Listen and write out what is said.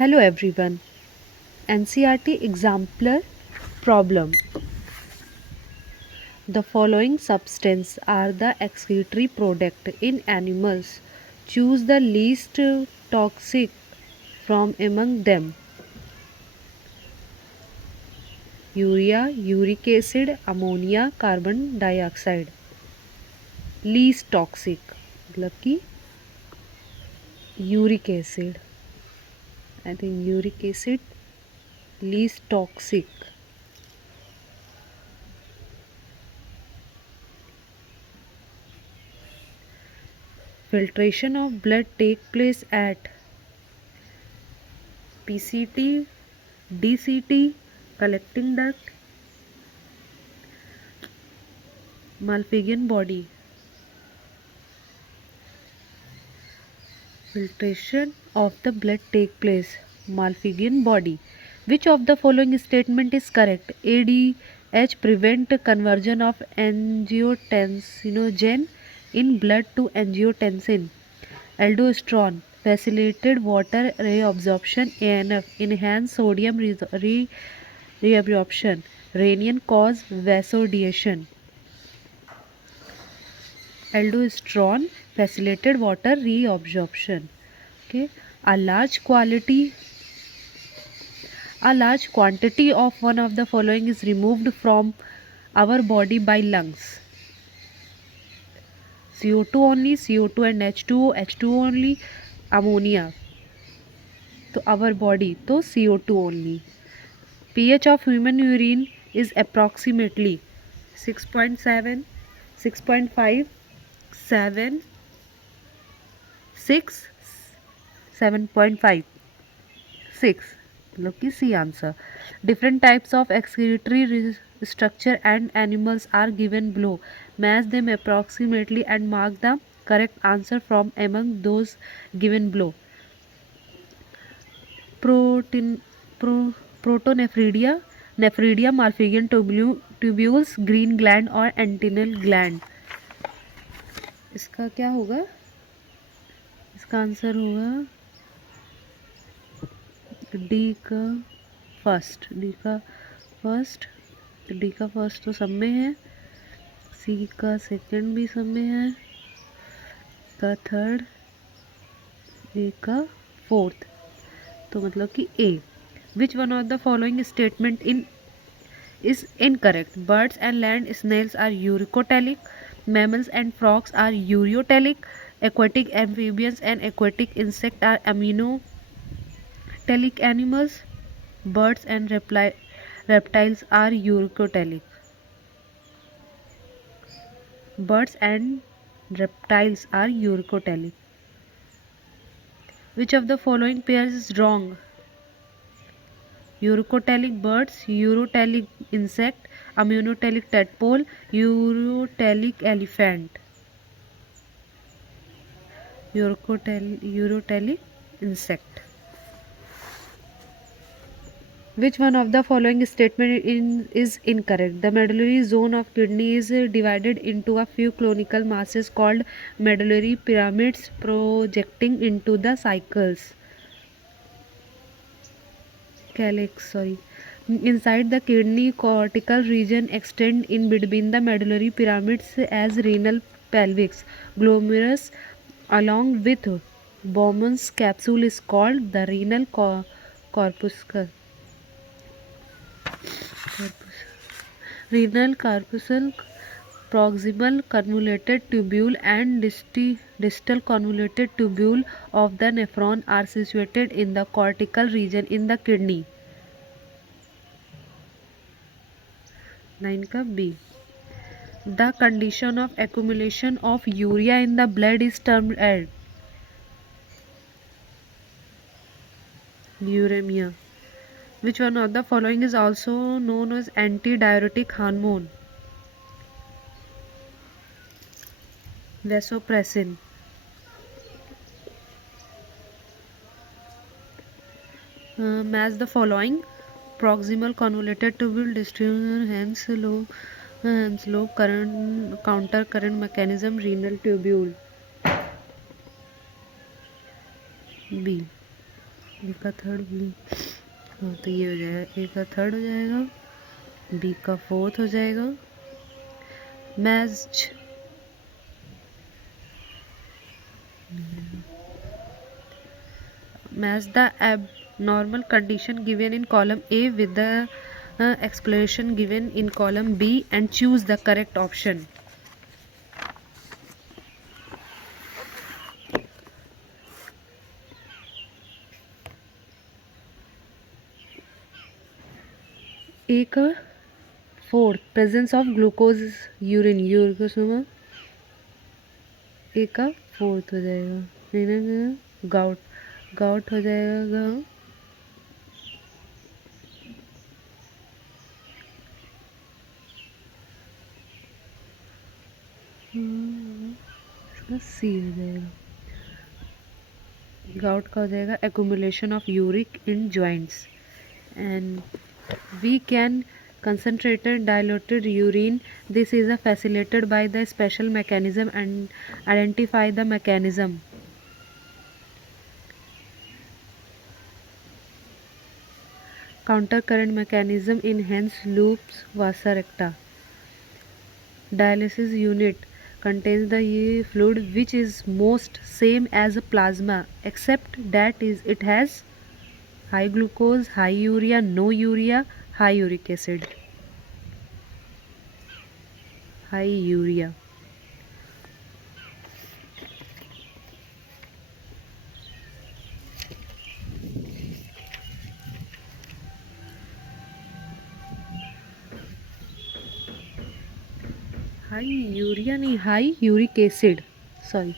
Hello everyone. NCRT exemplar problem. The following substances are the excretory product in animals. Choose the least toxic from among them. Urea, uric acid, ammonia, carbon dioxide. Least toxic मतलब कि uric acid. I think uric acid least toxic. Filtration of blood take place at PCT, DCT, collecting duct, Malpighian body. Filtration of the blood take place, Malpighian body. Which of the following statement is correct? ADH prevent conversion of angiotensinogen in blood to angiotensin. Aldosterone facilitated water reabsorption. ANF enhance sodium reabsorption. Ranion cause vasodilation. Aldosterone facilitated water reabsorption. Okay. A large quality a large quantity of one of the following is removed from our body by lungs. CO2 only, CO2 and H2O, H2O only, ammonia. So our body, so CO2 only. pH of human urine is approximately 6.7, 6.5, 7, 6, 7.5, 6. मतलब कि C answer. Different types of excretory structure and animals are given below. Match them approximately and mark the correct answer from among those given below. Protein, protonephridia, nephridia, Malpighian tubules, green gland और antennal gland. इसका क्या होगा? इसका answer होगा D का first. D का first तो सब में है. सी का सेकंड भी सब में है. का थर्ड. ए का फोर्थ. तो मतलब कि A. Which one of the following statement in is incorrect? Birds and land snails are uricotelic. Mammals and frogs are ureotelic. Aquatic amphibians and aquatic insects are aminotelic animals. Birds and reptiles are uricotelic. Birds and reptiles are uricotelic. Which of the following pairs is wrong? Uricotelic birds, urotelic insect, aminotelic tadpole, urotelic elephant. Urotelic insect. Which one of the following statement is incorrect? The medullary zone of kidney is divided into a few conical masses called medullary pyramids projecting into the cycles. Calyx, sorry. Inside the kidney, cortical region extend in between the medullary pyramids as renal pelvis. Glomerulus along with Bowman's capsule is called the renal corpuscle. Renal corpuscle, proximal convoluted tubule and distal convoluted tubule of the nephron are situated in the cortical region in the kidney. 9 का B. The condition of accumulation of urea in the blood is termed as uremia. Which one of the following is also known as antidiuretic hormone? Vasopressin. Match the following. Proximal convoluted tubule distribution, hence low current counter current mechanism, renal tubule. B. ए का third B, हाँ तो ये हो जाएगा, ए का third हो जाएगा, B का फोर्थ हो जाएगा। Matched, match the abnormal condition given in column A with the explanation given in column B and choose the correct option. A का fourth, presence of glucose urine, यूरिकोसोमा, ए का fourth हो जाएगा, gout, gout हो जाएगा, इसका सी हो जाएगा, गाउट का हो जाएगा accumulation of uric in joints. And we can concentrated diluted urine, this is a facilitated by the special mechanism and identify the mechanism. Counter current mechanism in Hens loops vasa recta. Dialysis unit contains the fluid which is most same as a plasma except that is it has high glucose, high urea, no urea, high uric acid, high urea. High urea नहीं, high uric acid, sorry.